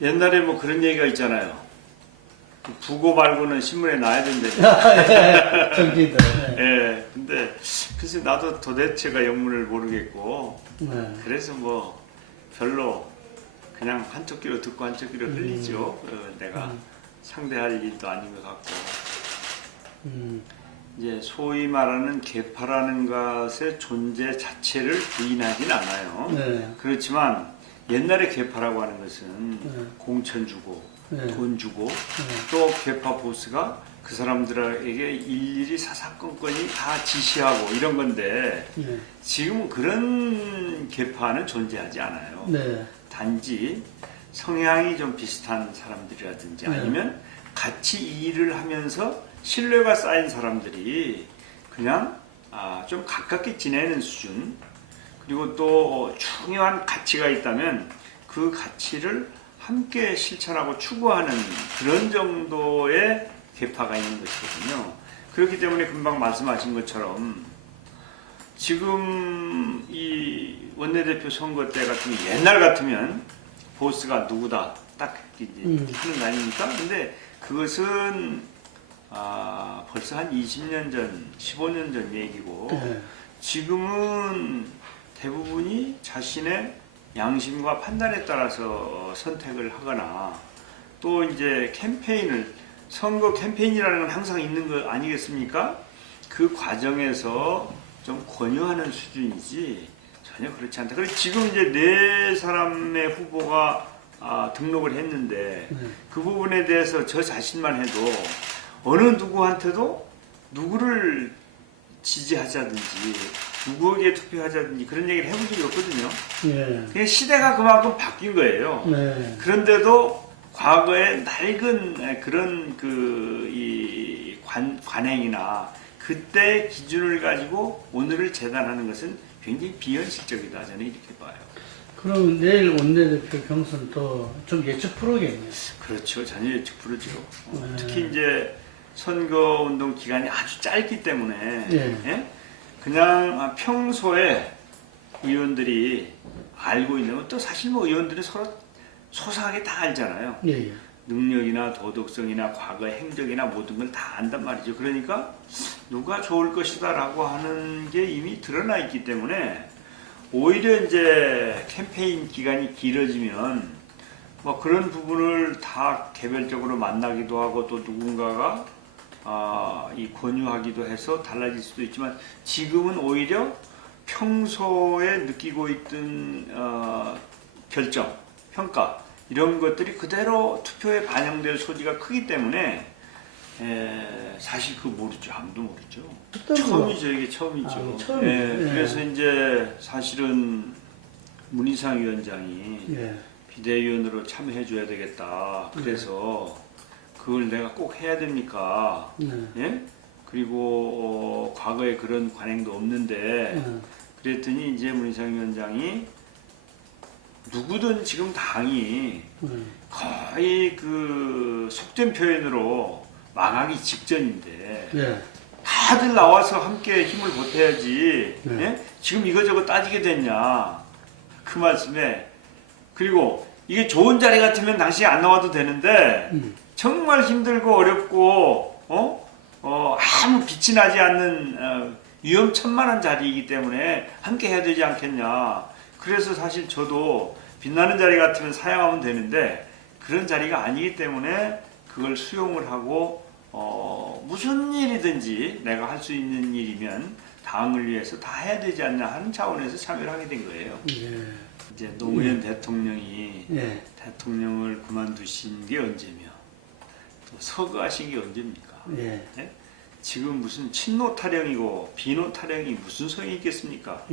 옛날에 뭐 그런 얘기가 있잖아요. 부고 말고는 신문에 나야 된다. 예, 정기들. 예. 예, 근데 글쎄 나도 도대체가 영문을 모르겠고 그래서 뭐 별로 그냥 한쪽 귀로 듣고 한쪽 귀로 흘리죠. 내가 상대할 일도 아닌 것 같고. 이제 소위 말하는 계파라는 것의 존재 자체를 부인하진 않아요. 네. 그렇지만 옛날에 계파라고 하는 것은 공천 주고 돈 주고 또 계파 보스가 그 사람들에게 일일이 사사건건이 다 지시하고 이런 건데 지금은 그런 계파는 존재하지 않아요. 네. 단지 성향이 좀 비슷한 사람들이라든지 아니면 같이 일을 하면서 신뢰가 쌓인 사람들이 그냥 좀 가깝게 지내는 수준, 그리고 또 중요한 가치가 있다면 그 가치를 함께 실천하고 추구하는 그런 정도의 계파가 있는 것이거든요. 그렇기 때문에 금방 말씀하신 것처럼 지금 이 원내대표 선거 때 같은 옛날 같으면 보스가 누구다 딱 하는 거 아닙니까? 근데 그것은 벌써 한 20년 전, 15년 전 얘기고 지금은 대부분이 자신의 양심과 판단에 따라서 선택을 하거나 또 이제 캠페인을 선거 캠페인이라는 건 항상 있는 거 아니겠습니까? 그 과정에서 좀 권유하는 수준이지 전혀 그렇지 않다. 그리고 지금 이제 4사람의 후보가 등록을 했는데 그 부분에 대해서 저 자신만 해도 어느 누구한테도 누구를 지지하자든지 누구에게 투표하자든지 그런 얘기를 해본 적이 없거든요. 그냥 시대가 그만큼 바뀐 거예요. 그런데도 과거의 낡은 그런 이 관행이나 그때 기준을 가지고 오늘을 재단하는 것은 굉장히 비현실적이다. 저는 이렇게 봐요. 그럼 내일 원내대표 경선도 좀 예측 프로겠네요. 그렇죠. 전혀 예측 프로죠. 특히 이제 선거운동 기간이 아주 짧기 때문에 예? 그냥 평소에 의원들이 알고 있는 건 또 사실 뭐 의원들은 서로 소상하게 다 알잖아요. 능력이나 도덕성이나 과거의 행적이나 모든 걸 다 안단 말이죠. 그러니까 누가 좋을 것이다 라고 하는 게 이미 드러나 있기 때문에 오히려 이제 캠페인 기간이 길어지면 뭐 그런 부분을 다 개별적으로 만나기도 하고 또 누군가가 이 권유하기도 해서 달라질 수도 있지만 지금은 오히려 평소에 느끼고 있던 결정, 평가 이런 것들이 그대로 투표에 반영될 소지가 크기 때문에 사실 그거 모르죠. 아무도 모르죠. 처음이죠. 이게 처음이죠. 그래서 이제 사실은 문희상 위원장이 비대위원으로 참여해 줘야 되겠다. 그래서 그걸 내가 꼭 해야 됩니까? 예? 그리고 과거에 그런 관행도 없는데 그랬더니 이제 문희상 위원장이 누구든 지금 당이 거의 그 속된 표현으로 망하기 직전인데 다들 나와서 함께 힘을 보태야지 예? 지금 이거저거 따지게 됐냐 그 말씀에 그리고 이게 좋은 자리 같으면 당신이 안 나와도 되는데 정말 힘들고 어렵고 아무 빛이 나지 않는 위험천만한 자리이기 때문에 함께 해야 되지 않겠냐. 그래서 사실 저도 빛나는 자리 같으면 사양하면 되는데 그런 자리가 아니기 때문에 그걸 수용을 하고 무슨 일이든지 내가 할 수 있는 일이면 당을 위해서 다 해야 되지 않냐 하는 차원에서 참여를 하게 된 거예요. 이제 노무현 대통령이 대통령을 그만두신 게 언제며 또 서거하신 게 언제입니까? 네? 지금 무슨 친노 타령이고 비노 타령이 무슨 소용이 있겠습니까?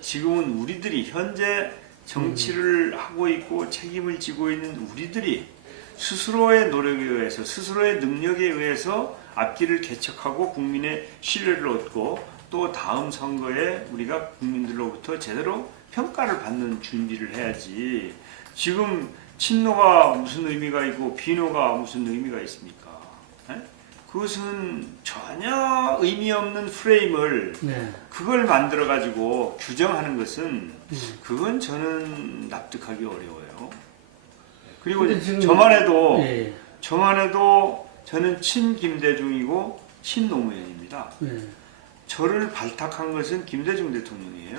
지금은 우리들이 현재 정치를 하고 있고 책임을 지고 있는 우리들이 스스로의 노력에 의해서 스스로의 능력에 의해서 앞길을 개척하고 국민의 신뢰를 얻고 또 다음 선거에 우리가 국민들로부터 제대로 평가를 받는 준비를 해야지 지금 친노가 무슨 의미가 있고 비노가 무슨 의미가 있습니까? 그것은 전혀 의미 없는 프레임을 그걸 만들어 가지고 규정하는 것은 그건 저는 납득하기 어려워요. 그리고 근데 지금- 저만 해도 저는 친 김대중이고 친 노무현입니다. 저를 발탁한 것은 김대중 대통령이에요.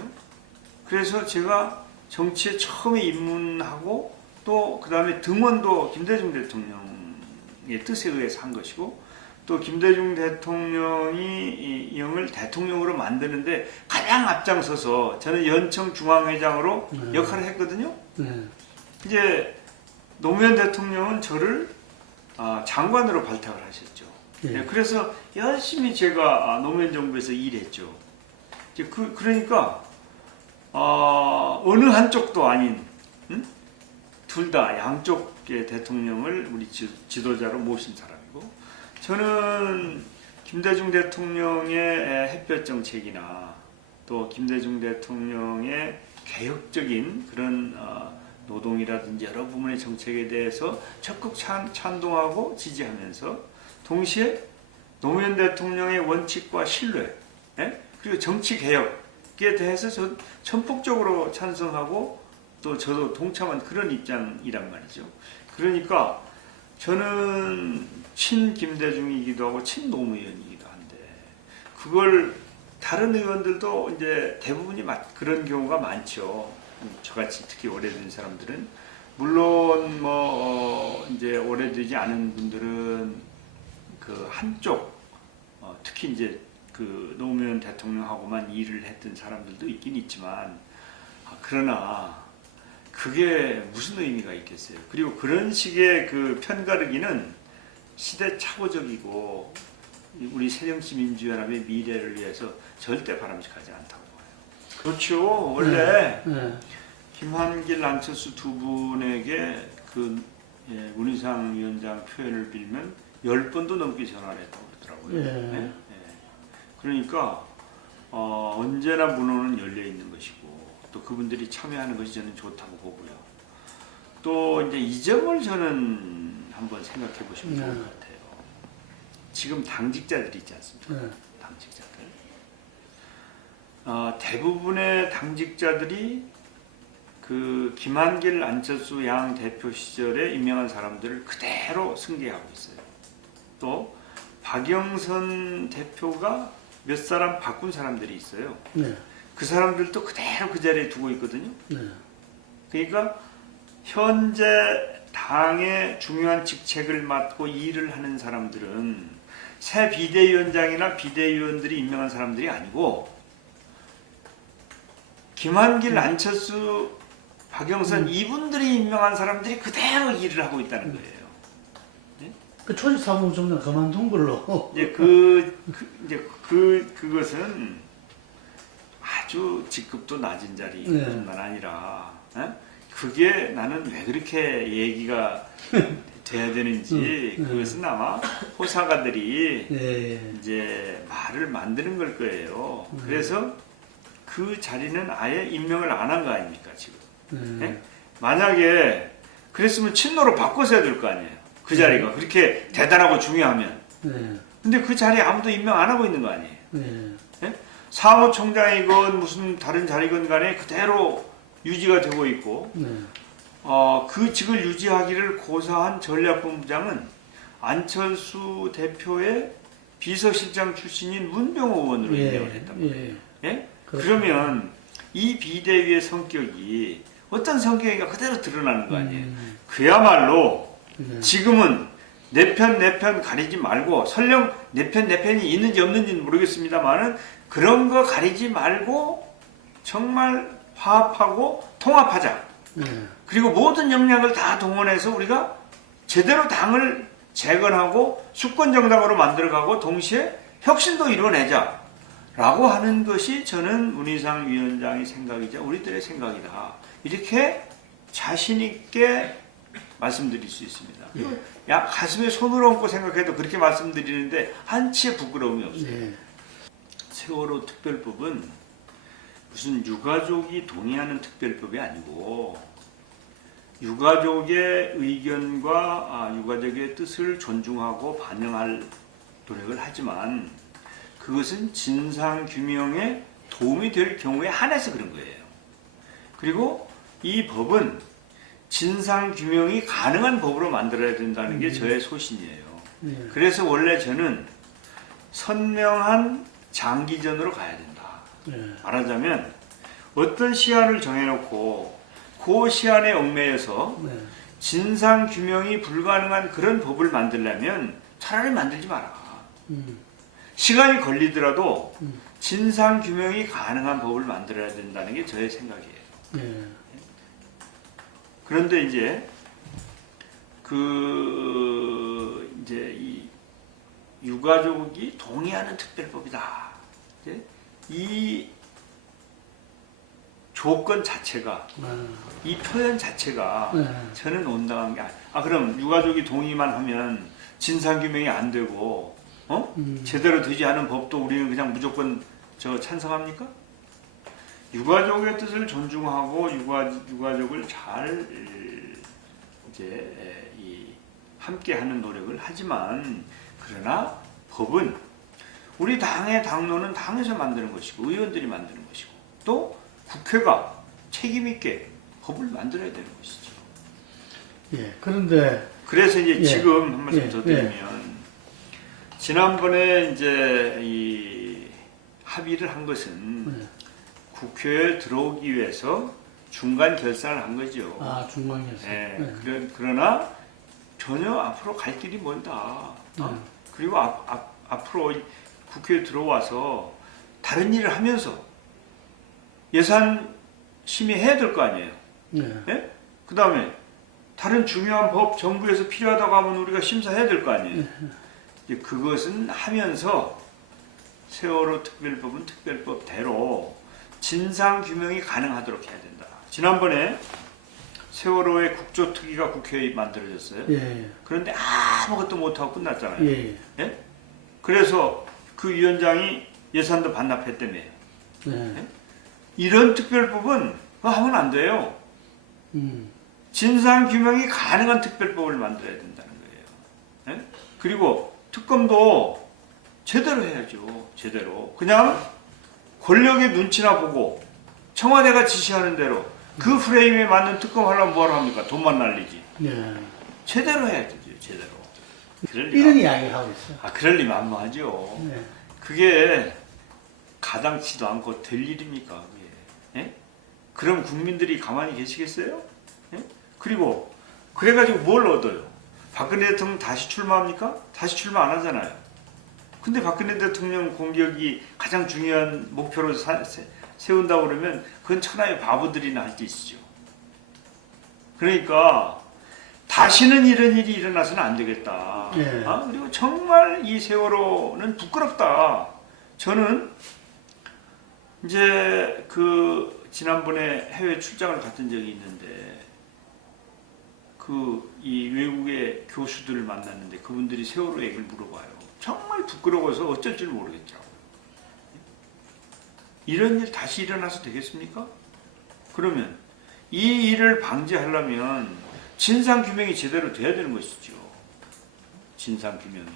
그래서 제가 정치에 처음에 입문하고 또 그 다음에 등원도 김대중 대통령의 뜻에 의해서 한 것이고 또 김대중 대통령이 이 형을 대통령으로 만드는데 가장 앞장서서 저는 연청 중앙회장으로 역할을 했거든요. 이제 노무현 대통령은 저를 장관으로 발탁을 하셨죠. 그래서 열심히 제가 노무현 정부에서 일했죠. 이제 그러니까 어느 한쪽도 아닌 둘 다 양쪽의 대통령을 우리 지도자로 모신 사람이고 저는 김대중 대통령의 햇볕 정책이나 또 김대중 대통령의 개혁적인 그런 노동이라든지 여러 부분의 정책에 대해서 적극 찬동하고 지지하면서 동시에 노무현 대통령의 원칙과 신뢰 그리고 정치 개혁에 대해서 전폭적으로 찬성하고 또 저도 동참한 그런 입장이란 말이죠. 그러니까 저는 친 김대중이기도 하고 친 노무현이기도 한데 그걸 다른 의원들도 이제 대부분이 그런 경우가 많죠. 저같이 특히 오래된 사람들은 물론 이제 오래되지 않은 분들은 그 한쪽 특히 이제 그 노무현 대통령하고만 일을 했던 사람들도 있긴 있지만 그러나 그게 무슨 의미가 있겠어요. 그리고 그런 식의 그 편가르기는 시대착오적이고 우리 새정치민주연합의 미래를 위해서 절대 바람직하지 않다고 봐요. 그렇죠. 원래 김한길, 안철수 두 분에게 그 문희상 위원장 표현을 빌면 10번도 넘게 전화를 했다고 그러더라고요. 그러니까 언제나 문호는 열려 있는 것이고 또 그분들이 참여하는 것이 저는 좋다고 보고요. 또 이제 이 점을 저는 한번 생각해 보시면 좋을 것 같아요. 지금 당직자들이 있지 않습니까? 당직자들. 대부분의 당직자들이 그 김한길, 안철수 양 대표 시절에 임명한 사람들을 그대로 승계하고 있어요. 또 박영선 대표가 몇 사람 바꾼 사람들이 있어요. 그 사람들도 그대로 그 자리에 두고 있거든요. 그러니까 현재 당의 중요한 직책을 맡고 일을 하는 사람들은 새 비대위원장이나 비대위원들이 임명한 사람들이 아니고 김한길, 안철수, 박영선 이분들이 임명한 사람들이 그대로 일을 하고 있다는 거예요. 그 초집사무 정도는 그만둔 걸로. 이제 그것은 아주 직급도 낮은 자리뿐만 아니라 그게 나는 왜 그렇게 얘기가 돼야 되는지 그것은 아마 호사가들이 이제 말을 만드는 걸 거예요. 그래서 그 자리는 아예 임명을 안 한 거 아닙니까 지금? 만약에 그랬으면 친노로 바꿔서 해야 될 거 아니에요. 그 자리가 그렇게 대단하고 중요하면. 근데 그 자리에 아무도 임명 안 하고 있는 거 아니에요. 사무총장이건 무슨 다른 자리건 간에 그대로 유지가 되고 있고 그 직을 유지하기를 고사한 전략본부장은 안철수 대표의 비서실장 출신인 문병호 의원으로 임명을 했단 말이에요. 그러면 이 비대위의 성격이 어떤 성격인가 그대로 드러나는 거 아니에요. 그야말로 지금은 내 편 가리지 말고 설령 내 편이 있는지 없는지는 모르겠습니다만은 그런 거 가리지 말고 정말 화합하고 통합하자. 그리고 모든 역량을 다 동원해서 우리가 제대로 당을 재건하고 수권정당으로 만들어가고 동시에 혁신도 이뤄내자. 라고 하는 것이 저는 문희상 위원장의 생각이자 우리들의 생각이다. 이렇게 자신 있게 말씀드릴 수 있습니다. 야 가슴에 손을 얹고 생각해도 그렇게 말씀드리는데 한치의 부끄러움이 없어요. 세월호 특별법은 무슨 유가족이 동의하는 특별법이 아니고 유가족의 의견과 유가족의 뜻을 존중하고 반영할 노력을 하지만 그것은 진상규명에 도움이 될 경우에 한해서 그런 거예요. 그리고 이 법은 진상 규명이 가능한 법으로 만들어야 된다는 게 저의 소신이에요. 예. 그래서 원래 저는 선명한 장기전으로 가야 된다. 예. 말하자면 어떤 시한을 정해놓고 그 시한에 얽매여서 네. 진상 규명이 불가능한 그런 법을 만들려면 차라리 만들지 마라. 시간이 걸리더라도 진상 규명이 가능한 법을 만들어야 된다는 게 저의 생각이에요. 예. 그런데 이제 이 유가족이 동의하는 특별법이다. 이제 이 조건 자체가, 이 표현 자체가 저는 온당한 게 그럼 유가족이 동의만 하면 진상규명이 안 되고 제대로 되지 않은 법도 우리는 그냥 무조건 찬성합니까? 유가족의 뜻을 존중하고 유가족을 잘 이제 함께하는 노력을 하지만, 그러나 법은 우리 당의 당론은 당에서 만드는 것이고 의원들이 만드는 것이고 또 국회가 책임 있게 법을 만들어야 되는 것이죠. 예. 그런데 그래서 이제 예. 지금 한 말씀 예. 더 드리면, 지난번에 이제 이 합의를 한 것은 국회에 들어오기 위해서 중간 결산을 한 거죠. 중간 결산. 예. 그러나 전혀 앞으로 갈 길이 멀다. 그리고 앞으로 국회에 들어와서 다른 일을 하면서 예산 심의해야 될 거 아니에요. 예? 그 다음에 다른 중요한 법 정부에서 필요하다고 하면 우리가 심사해야 될 거 아니에요. 이제 그것은 하면서 세월호 특별법은 특별법대로 진상규명이 가능하도록 해야 된다. 지난번에 세월호의 국조특위가 국회에 만들어졌어요. 예. 그런데 아무것도 못하고 끝났잖아요. 예. 예? 그래서 그 위원장이 예산도 반납했다며요. 예? 이런 특별법은 하면 안 돼요. 진상규명이 가능한 특별법을 만들어야 된다는 거예요. 예? 그리고 특검도 제대로 해야죠. 제대로. 그냥 권력의 눈치나 보고 청와대가 지시하는 대로 그 프레임에 맞는 특검 하려면 뭐하러 합니까? 돈만 날리지. 예. 제대로 해야 되죠. 제대로. 이런 이야기 하고 있어요. 그럴 리 만무하죠. 네. 그게 가당치도 않고 될 일입니까? 그게. 예? 그럼 국민들이 가만히 계시겠어요? 예? 그리고 그래가지고 뭘 얻어요? 박근혜 대통령 다시 출마합니까? 다시 출마 안 하잖아요. 근데 박근혜 대통령 공격이 가장 중요한 목표로 세운다고 그러면 그건 천하의 바보들이나 할 짓이죠. 그러니까 다시는 이런 일이 일어나서는 안 되겠다. 예. 그리고 정말 이 세월호는 부끄럽다. 저는 이제 지난번에 해외 출장을 갔던 적이 있는데 이 외국의 교수들을 만났는데 그분들이 세월호 얘기를 물어봐요. 정말 부끄러워서 어쩔 줄 모르겠더라고요. 이런 일 다시 일어나서 되겠습니까? 그러면 이 일을 방지하려면 진상규명이 제대로 돼야 되는 것이죠. 진상규명이.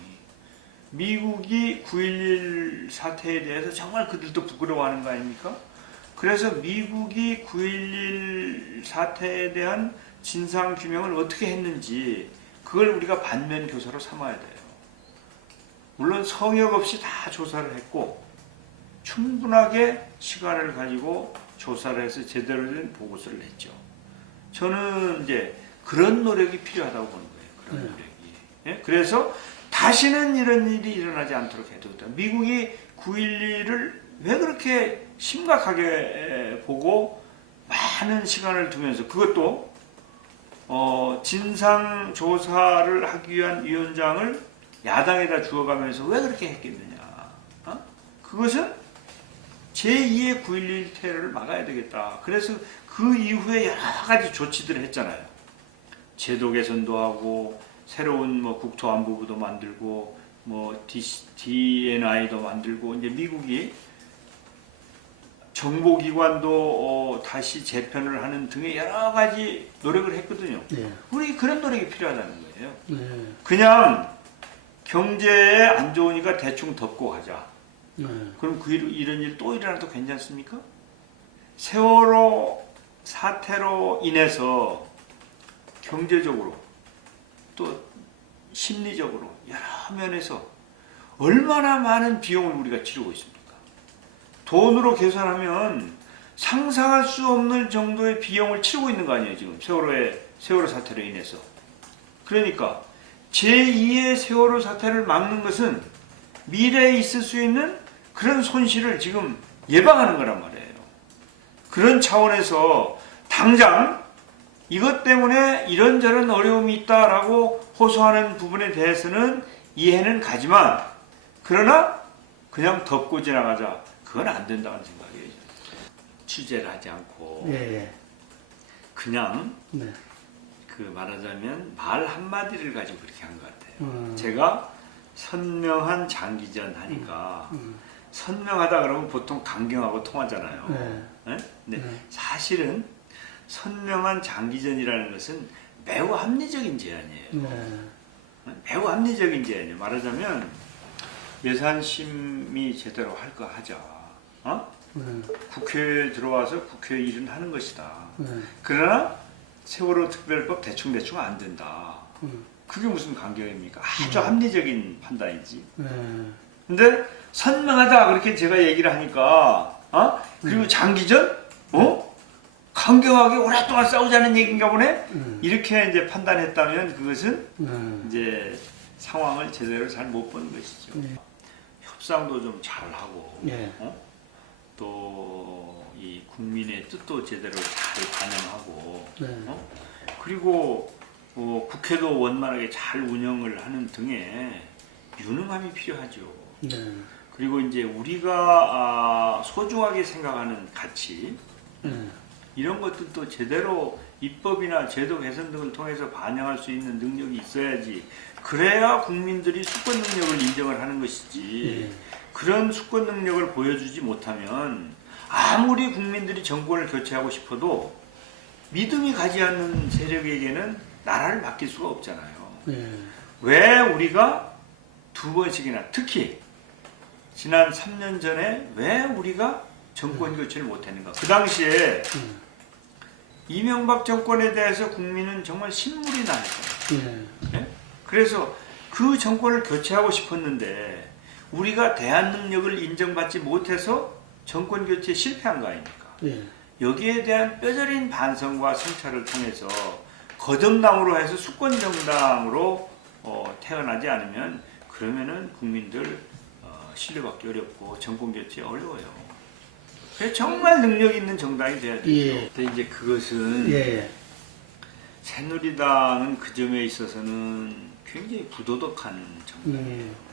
미국이 9.11 사태에 대해서 정말 그들도 부끄러워하는 거 아닙니까? 그래서 미국이 9.11 사태에 대한 진상규명을 어떻게 했는지 그걸 우리가 반면교사로 삼아야 돼요. 물론 성역 없이 다 조사를 했고 충분하게 시간을 가지고 조사를 해서 제대로 된 보고서를 냈죠. 저는 이제 그런 노력이 필요하다고 보는 거예요. 그런 노력이. 예? 그래서 다시는 이런 일이 일어나지 않도록 해도 된다. 미국이 9.11을 왜 그렇게 심각하게 보고 많은 시간을 두면서 그것도 진상조사를 하기 위한 위원장을 야당에다 주어가면서 왜 그렇게 했겠느냐. 그것은 제2의 9.11 테러를 막아야 되겠다. 그래서 그 이후에 여러 가지 조치들을 했잖아요. 제도 개선도 하고 새로운 국토안보부도 만들고 DNI도 만들고 이제 미국이 정보기관도 다시 재편을 하는 등의 여러 가지 노력을 했거든요. 네. 우리 그런 노력이 필요하다는 거예요. 네. 그냥 경제에 안 좋으니까 대충 덮고 가자. 그럼 이런 일 또 일어나도 괜찮습니까? 세월호 사태로 인해서 경제적으로 또 심리적으로 여러 면에서 얼마나 많은 비용을 우리가 치르고 있습니까? 돈으로 계산하면 상상할 수 없는 정도의 비용을 치르고 있는 거 아니에요, 지금 세월호 사태로 인해서. 그러니까 제2의 세월호 사태를 막는 것은 미래에 있을 수 있는 그런 손실을 지금 예방하는 거란 말이에요. 그런 차원에서 당장 이것 때문에 이런저런 어려움이 있다라고 호소하는 부분에 대해서는 이해는 가지만, 그러나 그냥 덮고 지나가자, 그건 안 된다는 생각이에요. 취재를 하지 않고 예. 그냥 네. 그 말하자면 말 한마디를 가지고 그렇게 한 것 같아요. 제가 선명한 장기전 하니까 선명하다 그러면 보통 강경하고 통하잖아요. 네. 네? 근데 사실은 선명한 장기전이라는 것은 매우 합리적인 제안이에요. 네. 매우 합리적인 제안이에요. 말하자면 예산 심의 제대로 할 거 하자. 국회에 들어와서 국회 일은 하는 것이다. 그러나 세월호 특별법 대충 안 된다. 그게 무슨 강경입니까? 아주 합리적인 판단이지. 근데 선명하다 그렇게 제가 얘기를 하니까 그리고 장기전? 강경하게 오랫동안 싸우자는 얘기인가 보네? 이렇게 이제 판단했다면 그것은 이제 상황을 제대로 잘 못 보는 것이죠. 협상도 좀 잘하고 또 이 국민의 뜻도 제대로 잘 반영하고 그리고 국회도 원만하게 잘 운영을 하는 등의 유능함이 필요하죠. 그리고 이제 우리가 소중하게 생각하는 가치 이런 것들도 제대로 입법이나 제도 개선 등을 통해서 반영할 수 있는 능력이 있어야지. 그래야 국민들이 수권 능력을 인정을 하는 것이지. 그런 수권 능력을 보여주지 못하면 아무리 국민들이 정권을 교체하고 싶어도 믿음이 가지 않는 세력에게는 나라를 맡길 수가 없잖아요. 왜 우리가 두 번씩이나, 특히 지난 3년 전에 왜 우리가 정권 교체를 못했는가. 그 당시에 이명박 정권에 대해서 국민은 정말 신물이 나했어요. 그래서 그 정권을 교체하고 싶었는데 우리가 대안 능력을 인정받지 못해서 정권 교체에 실패한 거 아닙니까? 여기에 대한 뼈저린 반성과 성찰을 통해서 거듭남으로 해서 수권 정당으로 태어나지 않으면 그러면은 국민들 신뢰받기 어렵고 정권 교체 어려워요. 그래서 정말 능력 있는 정당이 돼야 돼요. 근데 이제 그것은 새누리당은 그 점에 있어서는 굉장히 부도덕한 정당이에요.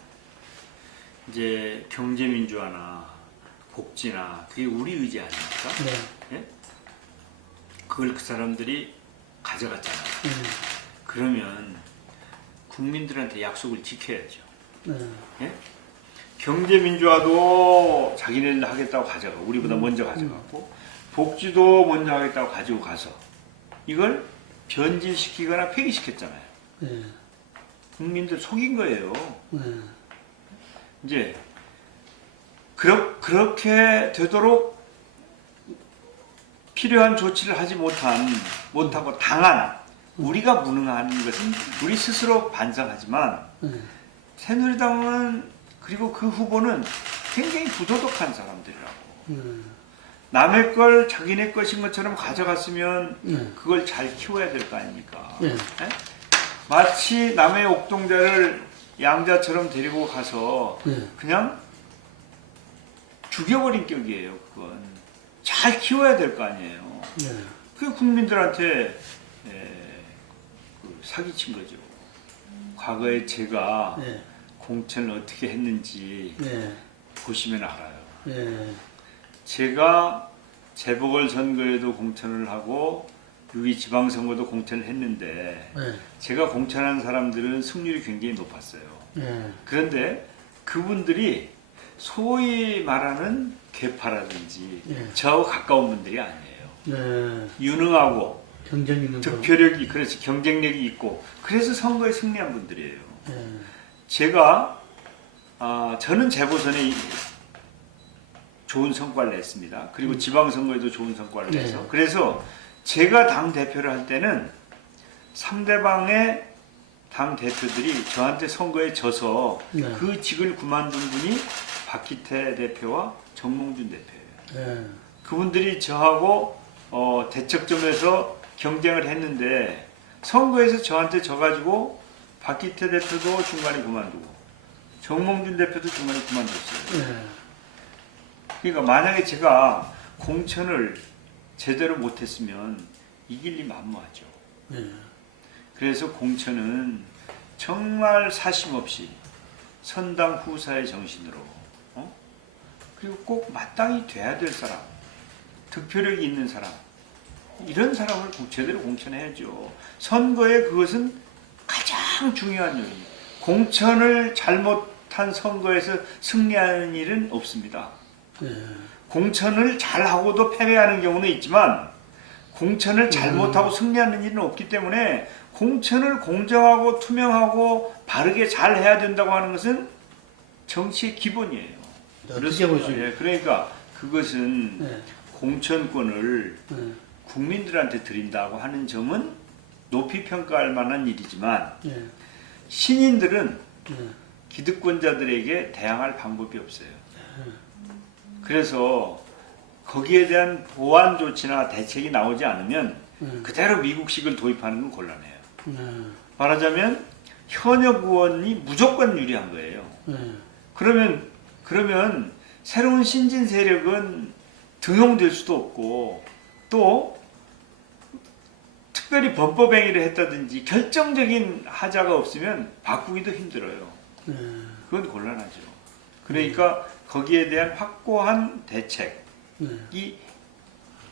이제 경제민주화나 복지나 그게 우리 의지 아닙니까? 예? 그걸 그 사람들이 가져갔잖아요. 그러면 국민들한테 약속을 지켜야죠. 예? 경제민주화도 자기네들 하겠다고 가져가고 우리보다 먼저 가져갔고 복지도 먼저 하겠다고 가지고 가서 이걸 변질시키거나 폐기시켰잖아요. 국민들 속인 거예요. 이제 그렇게 되도록 필요한 조치를 하지 못하고 당한 우리가 무능한 것은 우리 스스로 반성하지만 새누리당은 그리고 그 후보는 굉장히 부도덕한 사람들이라고. 남의 걸 자기네 것인 것처럼 가져갔으면 그걸 잘 키워야 될 거 아닙니까? 마치 남의 옥동자를 양자처럼 데리고 가서 그냥 죽여버린 격이에요. 그건 잘 키워야 될 거 아니에요. 그게 국민들한테 사기친 거죠. 과거에 제가 공천을 어떻게 했는지 보시면 알아요. 제가 재보궐선거에도 공천을 하고 6.2 지방선거도 공천을 했는데 제가 공천한 사람들은 승률이 굉장히 높았어요. 그런데 그분들이 소위 말하는 개파라든지 저하고 가까운 분들이 아니에요. 유능하고 득표력이, 그래서 경쟁력이 있고 그래서 선거에 승리한 분들이에요. 제가 저는 재보선에 좋은 성과를 냈습니다. 그리고 지방선거에도 좋은 성과를 내서 그래서 제가 당대표를 할 때는 상대방의 당 대표들이 저한테 선거에 져서 네. 그 직을 그만둔 분이 박기태 대표와 정몽준 대표예요. 네. 그분들이 저하고 대척점에서 경쟁을 했는데 선거에서 저한테 져가지고 박기태 대표도 중간에 그만두고 정몽준 대표도 중간에 그만뒀어요. 네. 그러니까 만약에 제가 공천을 제대로 못했으면 이길 리 만무하죠. 네. 그래서 공천은 정말 사심없이 선당 후사의 정신으로 그리고 꼭 마땅히 돼야 될 사람, 득표력이 있는 사람, 이런 사람을 제대로 공천해야죠. 선거에 그것은 가장 중요한 요인이에요. 공천을 잘못한 선거에서 승리하는 일은 없습니다. 네. 공천을 잘하고도 패배하는 경우는 있지만 공천을 잘못하고 승리하는 일은 없기 때문에 공천을 공정하고 투명하고 바르게 잘 해야 된다고 하는 것은 정치의 기본이에요. 어떻게 보십니까? 예, 그러니까 그것은 네. 공천권을 네. 국민들한테 드린다고 하는 점은 높이 평가할 만한 일이지만 네. 신인들은 네. 기득권자들에게 대항할 방법이 없어요. 그래서 거기에 대한 보완 조치나 대책이 나오지 않으면 그대로 미국식을 도입하는 건 곤란해요. 말하자면 현역 의원이 무조건 유리한 거예요. 그러면 새로운 신진 세력은 등용될 수도 없고 또 특별히 범법 행위를 했다든지 결정적인 하자가 없으면 바꾸기도 힘들어요. 그건 곤란하죠. 그러니까 거기에 대한 확고한 대책이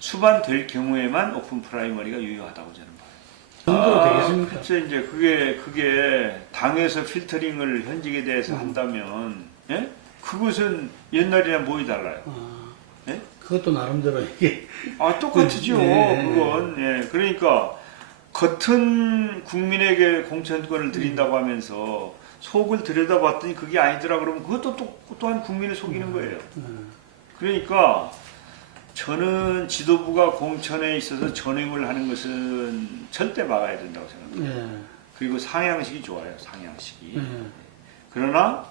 수반될 경우에만 오픈 프라이머리가 유효하다고 저는 봐요. 정도로 되겠습니까? 글쎄 이제 그게 당에서 필터링을 현직에 대해서 한다면, 예? 그것은 옛날이랑 뭐이 달라요? 예? 그것도 나름대로 이게 똑같죠. 네. 그건 예. 그러니까 겉은 국민에게 공천권을 드린다고 하면서 속을 들여다봤더니 그게 아니더라 그러면 그것도 또한 국민을 속이는 거예요. 그러니까 저는 지도부가 공천에 있어서 전횡을 하는 것은 절대 막아야 된다고 생각합니다. 그리고 상향식이 좋아요. 상향식이. 그러나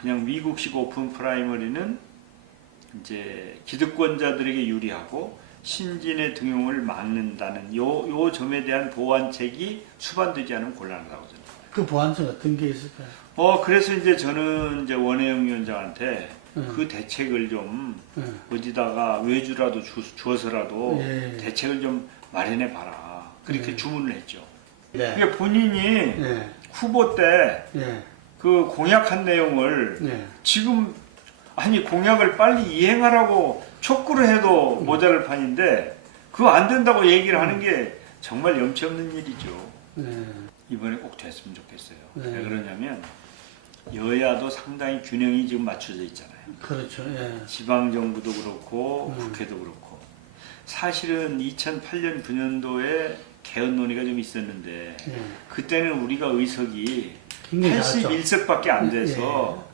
그냥 미국식 오픈 프라이머리는 이제 기득권자들에게 유리하고 신진의 등용을 막는다는 요 점에 대한 보완책이 수반되지 않으면 곤란하다고 저는. 그 보완책 어떤 게 있을까요? 그래서 이제 저는 이제 원혜영 위원장한테 그 대책을 좀 어디다가 외주라도 주어서라도 대책을 좀 마련해 봐라. 그렇게 주문을 했죠. 그러니까 본인이 후보 때 그 공약한 내용을 지금 공약을 빨리 이행하라고 촉구를 해도 모자랄 판인데 그거 안 된다고 얘기를 하는 게 정말 염치 없는 일이죠. 이번에 꼭 됐으면 좋겠어요. 왜 그러냐면 여야도 상당히 균형이 지금 맞춰져 있잖아요. 그렇죠. 지방정부도 그렇고 국회도 그렇고 사실은 2008년 9년도에 개헌 논의가 좀 있었는데 그때는 우리가 의석이 81석밖에 안 돼서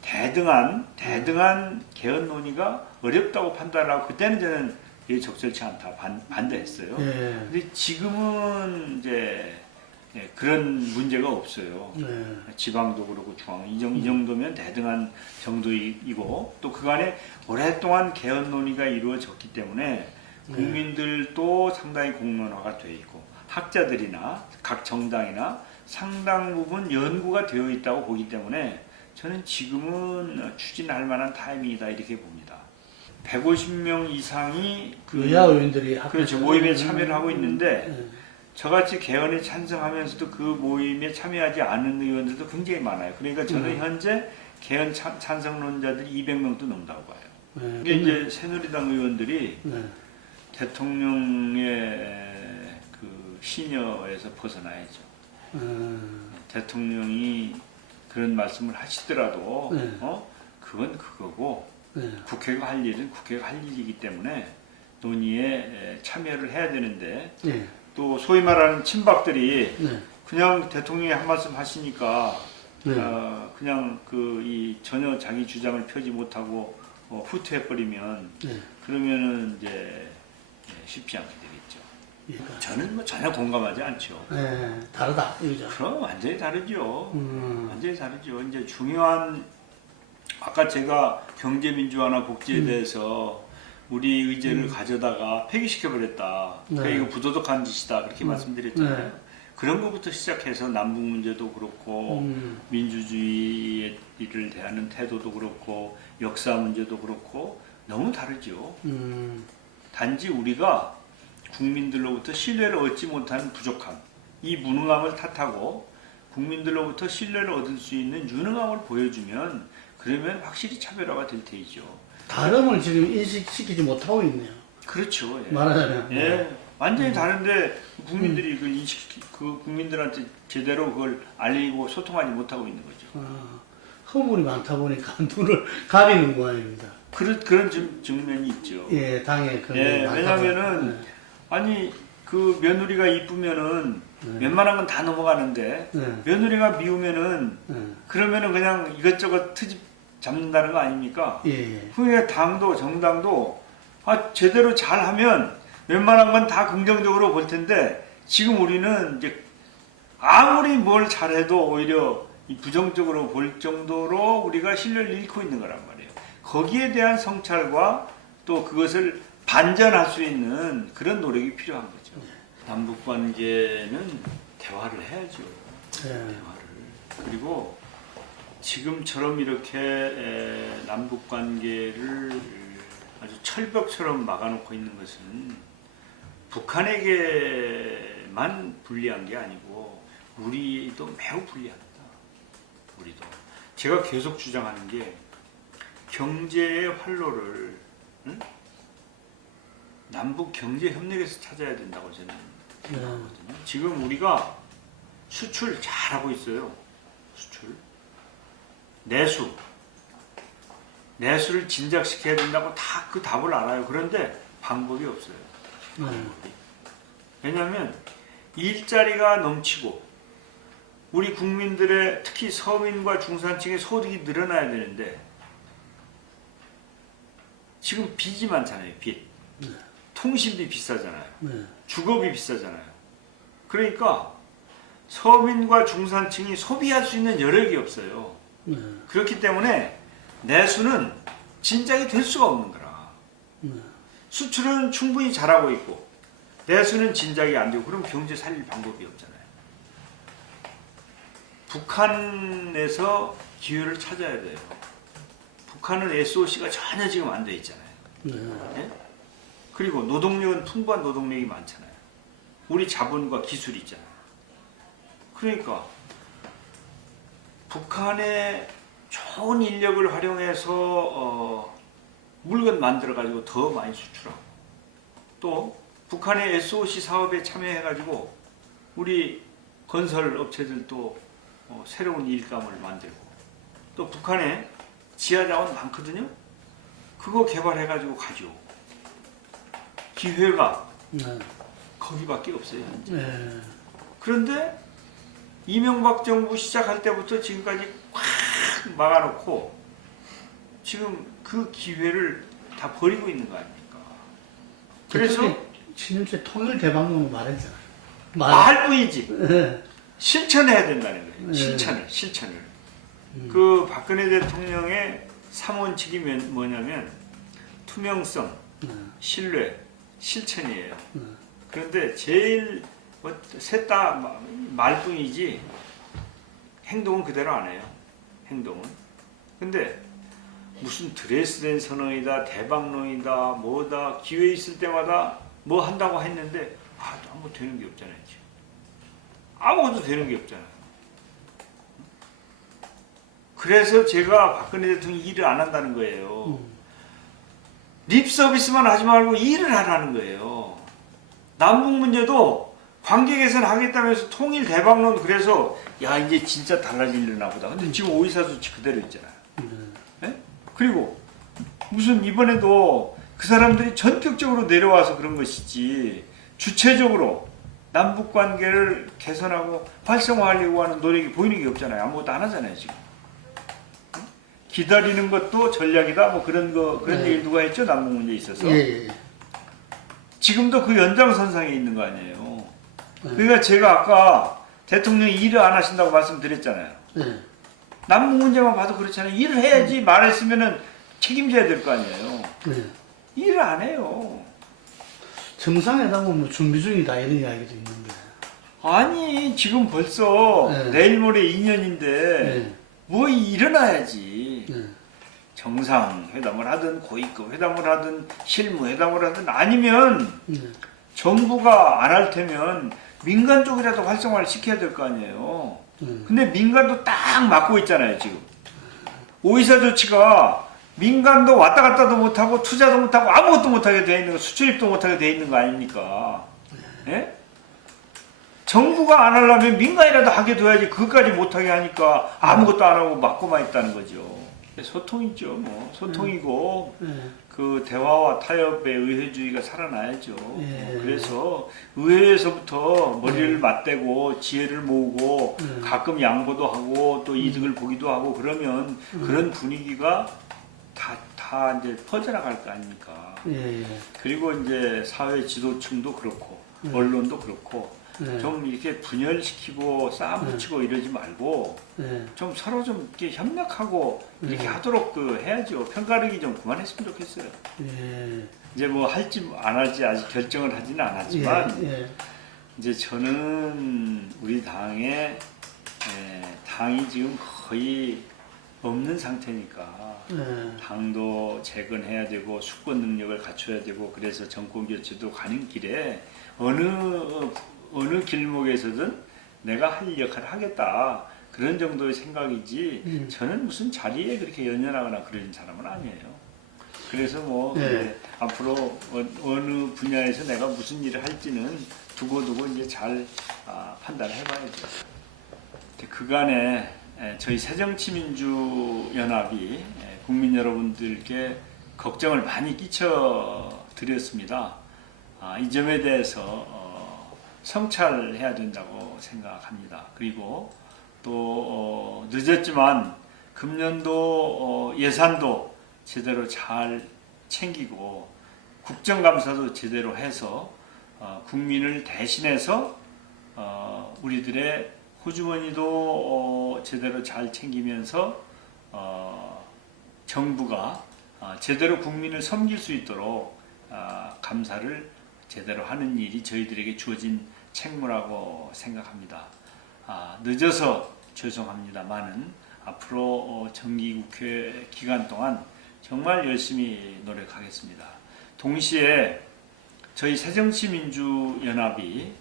대등한 개헌 논의가 어렵다고 판단하고 그때는 저는 이게 적절치 않다 반대했어요. 근데 지금은 이제 그런 문제가 없어요. 지방도 그렇고 중앙 이 정도면 대등한 정도이고 또 그간에 오랫동안 개헌 논의가 이루어졌기 때문에 국민들도 상당히 공론화가 되어 있고 학자들이나 각 정당이나 상당 부분 연구가 되어 있다고 보기 때문에 저는 지금은 추진할 만한 타이밍이다 이렇게 봅니다. 150명 이상이 여야 의원들이 그렇죠. 모임에 참여를 하고 있는데 저같이 개헌에 찬성하면서도 그 모임에 참여하지 않은 의원들도 굉장히 많아요. 그러니까 저는 현재 개헌 찬성론자들이 200명도 넘다고 봐요. 이게 이제 새누리당 의원들이 대통령의 그 신여에서 벗어나야죠. 대통령이 그런 말씀을 하시더라도 그건 그거고 국회가 할 일은 국회가 할 일이기 때문에 논의에 참여를 해야 되는데 또 소위 말하는 친박들이 그냥 대통령이 한 말씀 하시니까 그냥 전혀 자기 주장을 펴지 못하고 후퇴해버리면 그러면은 이제 쉽지 않게 되겠죠. 그러니까. 저는 뭐 전혀 공감하지 않죠. 예, 다르다 이거죠. 그럼 완전히 다르죠. 완전히 다르죠. 이제 중요한 아까 제가 경제민주화나 복지에 대해서 우리 의제를 가져다가 폐기시켜버렸다. 그러니까 이거 부도덕한 짓이다. 그렇게 말씀드렸잖아요. 그런 것부터 시작해서 남북 문제도 그렇고 민주주의를 대하는 태도도 그렇고 역사 문제도 그렇고 너무 다르죠. 단지 우리가 국민들로부터 신뢰를 얻지 못한 부족함, 이 무능함을 탓하고 국민들로부터 신뢰를 얻을 수 있는 유능함을 보여주면 그러면 확실히 차별화가 될 테이죠. 다름을 지금 인식시키지 못하고 있네요. 그렇죠. 예. 말하자면. 예, 완전히 다른데 국민들이 국민들한테 제대로 그걸 알리고 소통하지 못하고 있는 거죠. 허물이 많다 보니까 눈을 가리는 모양입니다. 그런 측면이 있죠. 예, 당에 그. 예, 왜냐면은 아니 그 며느리가 이쁘면은 웬만한 건 다 넘어가는데 며느리가 미우면은 그러면은 그냥 이것저것 트집 잡는다는 거 아닙니까? 예. 후에 당도 정당도 제대로 잘하면 웬만한 건 다 긍정적으로 볼 텐데 지금 우리는 이제 아무리 뭘 잘해도 오히려 이 부정적으로 볼 정도로 우리가 신뢰를 잃고 있는 거란 말이에요. 거기에 대한 성찰과 또 그것을 반전할 수 있는 그런 노력이 필요한 거죠. 남북 관계는 대화를 해야죠. 대화를. 그리고 지금처럼 이렇게 남북 관계를 아주 철벽처럼 막아놓고 있는 것은 북한에게만 불리한 게 아니고 우리도 매우 불리합니다. 우리도. 제가 계속 주장하는 게 경제의 활로를 남북 경제 협력에서 찾아야 된다고 저는 생각하거든요. 지금 우리가 수출 잘하고 있어요. 수출. 내수를 진작시켜야 된다고 다 그 답을 알아요. 그런데 방법이 없어요. 방법이. 왜냐하면 일자리가 넘치고 우리 국민들의 특히 서민과 중산층의 소득이 늘어나야 되는데 지금 빚이 많잖아요. 빚. 통신비 비싸잖아요. 주거비 비싸잖아요. 그러니까 서민과 중산층이 소비할 수 있는 여력이 없어요. 그렇기 때문에 내수는 진작이 될 수가 없는 거라. 수출은 충분히 잘하고 있고 내수는 진작이 안 되고 그럼 경제 살릴 방법이 없잖아요. 북한에서 기회를 찾아야 돼요. 북한은 SOC가 전혀 지금 안 돼 있잖아요. 네? 그리고 노동력은 풍부한 노동력이 많잖아요. 우리 자본과 기술이 있잖아요. 그러니까 북한의 좋은 인력을 활용해서 물건 만들어가지고 더 많이 수출하고 또 북한의 SOC 사업에 참여해가지고 우리 건설 업체들도 새로운 일감을 만들고 또 북한에 지하자원 많거든요. 그거 개발해가지고 가져오고 기회가 거기밖에 없어요. 그런데 이명박 정부 시작할 때부터 지금까지 꽉 막아놓고 지금 그 기회를 다 버리고 있는 거 아닙니까? 그래서 7년째 통일 대박론을 말했잖아요. 말 뿐이지 실천해야 된다는 거예요. 실천을. 그 박근혜 대통령의 3원칙이 뭐냐면 투명성, 신뢰, 실천이에요. 그런데 제일 셋 다 말뿐이지 행동은 그대로 안 해요. 행동은. 근데 무슨 드레스덴 선언이다, 대박론이다, 뭐다 기회 있을 때마다 뭐 한다고 했는데 아무 되는 게 없잖아요. 지금. 아무것도 되는 게 없잖아요. 그래서 제가 박근혜 대통령이 일을 안 한다는 거예요. 립 서비스만 하지 말고 일을 하라는 거예요. 남북 문제도 관계 개선하겠다면서 통일 대박론 그래서 야 이제 진짜 달라지려나 보다. 근데 지금 오이사수치 그대로 있잖아요. 네? 그리고 무슨 이번에도 그 사람들이 전격적으로 내려와서 그런 것이지 주체적으로 남북 관계를 개선하고 활성화하려고 하는 노력이 보이는 게 없잖아요. 아무것도 안 하잖아요 지금. 기다리는 것도 전략이다. 뭐 그런 얘기 누가 했죠? 남북 문제에 있어서. 지금도 그 연장선상에 있는 거 아니에요. 그러니까 제가 아까 대통령이 일을 안 하신다고 말씀드렸잖아요. 남북 문제만 봐도 그렇잖아요. 일을 해야지 말했으면은 책임져야 될 거 아니에요. 일을 안 해요. 정상회담은 뭐 준비 중이다 이런 이야기도 있는데. 아니 지금 벌써 내일 모레 2년인데 뭐 일어나야지. 정상회담을 하든 고위급 회담을 하든 실무회담을 하든 아니면 정부가 안 할 테면 민간 쪽이라도 활성화를 시켜야 될 거 아니에요. 근데 민간도 딱 막고 있잖아요 지금. 오이사 조치가 민간도 왔다 갔다도 못하고 투자도 못하고 아무것도 못하게 돼 있는 거, 수출입도 못하게 돼 있는 거 아닙니까? 예? 정부가 안 하려면 민간이라도 하게 둬야지. 그것까지 못하게 하니까 아무것도 안 하고 막고만 있다는 거죠. 소통이죠. 뭐 소통이고 그 대화와 타협의 의회주의가 살아나야죠. 그래서 의회에서부터 머리를 맞대고 지혜를 모으고 가끔 양보도 하고 또 이득을 보기도 하고 그러면 그런 분위기가 다 이제 퍼져나갈 거 아닙니까? 그리고 이제 사회 지도층도 그렇고 언론도 그렇고 좀 이렇게 분열시키고 싸움 붙이고 이러지 말고 좀 서로 좀 이렇게 협력하고 이렇게 하도록 해야죠. 편가르기 좀 그만했으면 좋겠어요. 이제 뭐 할지 안 할지 아직 결정을 하지는 않았지만 이제 저는 우리 당의 당이 지금 거의 없는 상태니까 당도 재건해야 되고 수권 능력을 갖춰야 되고 그래서 정권 교체도 가는 길에 어느 길목에서든 내가 할 역할을 하겠다 그런 정도의 생각이지 저는 무슨 자리에 그렇게 연연하거나 그런 사람은 아니에요. 그래서 뭐 앞으로 어느 분야에서 내가 무슨 일을 할지는 두고두고 이제 잘 판단해봐야죠. 그간에 저희 새정치민주연합이 국민 여러분들께 걱정을 많이 끼쳐 드렸습니다. 이 점에 대해서 성찰해야 된다고 생각합니다. 그리고 또 늦었지만 금년도 예산도 제대로 잘 챙기고 국정감사도 제대로 해서 국민을 대신해서 우리들의 호주머니도 제대로 잘 챙기면서 정부가 제대로 국민을 섬길 수 있도록 감사를 제대로 하는 일이 저희들에게 주어진 책무라고 생각합니다. 늦어서 죄송합니다만은 앞으로 정기국회 기간 동안 정말 열심히 노력하겠습니다. 동시에 저희 새정치민주연합이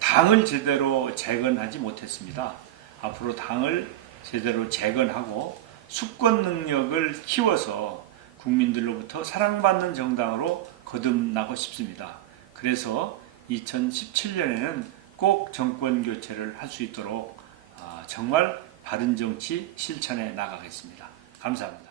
당을 제대로 재건하지 못했습니다. 앞으로 당을 제대로 재건하고 수권 능력을 키워서 국민들로부터 사랑받는 정당으로 거듭나고 싶습니다. 그래서 2017년에는 꼭 정권 교체를 할 수 있도록 정말 바른 정치 실천해 나가겠습니다. 감사합니다.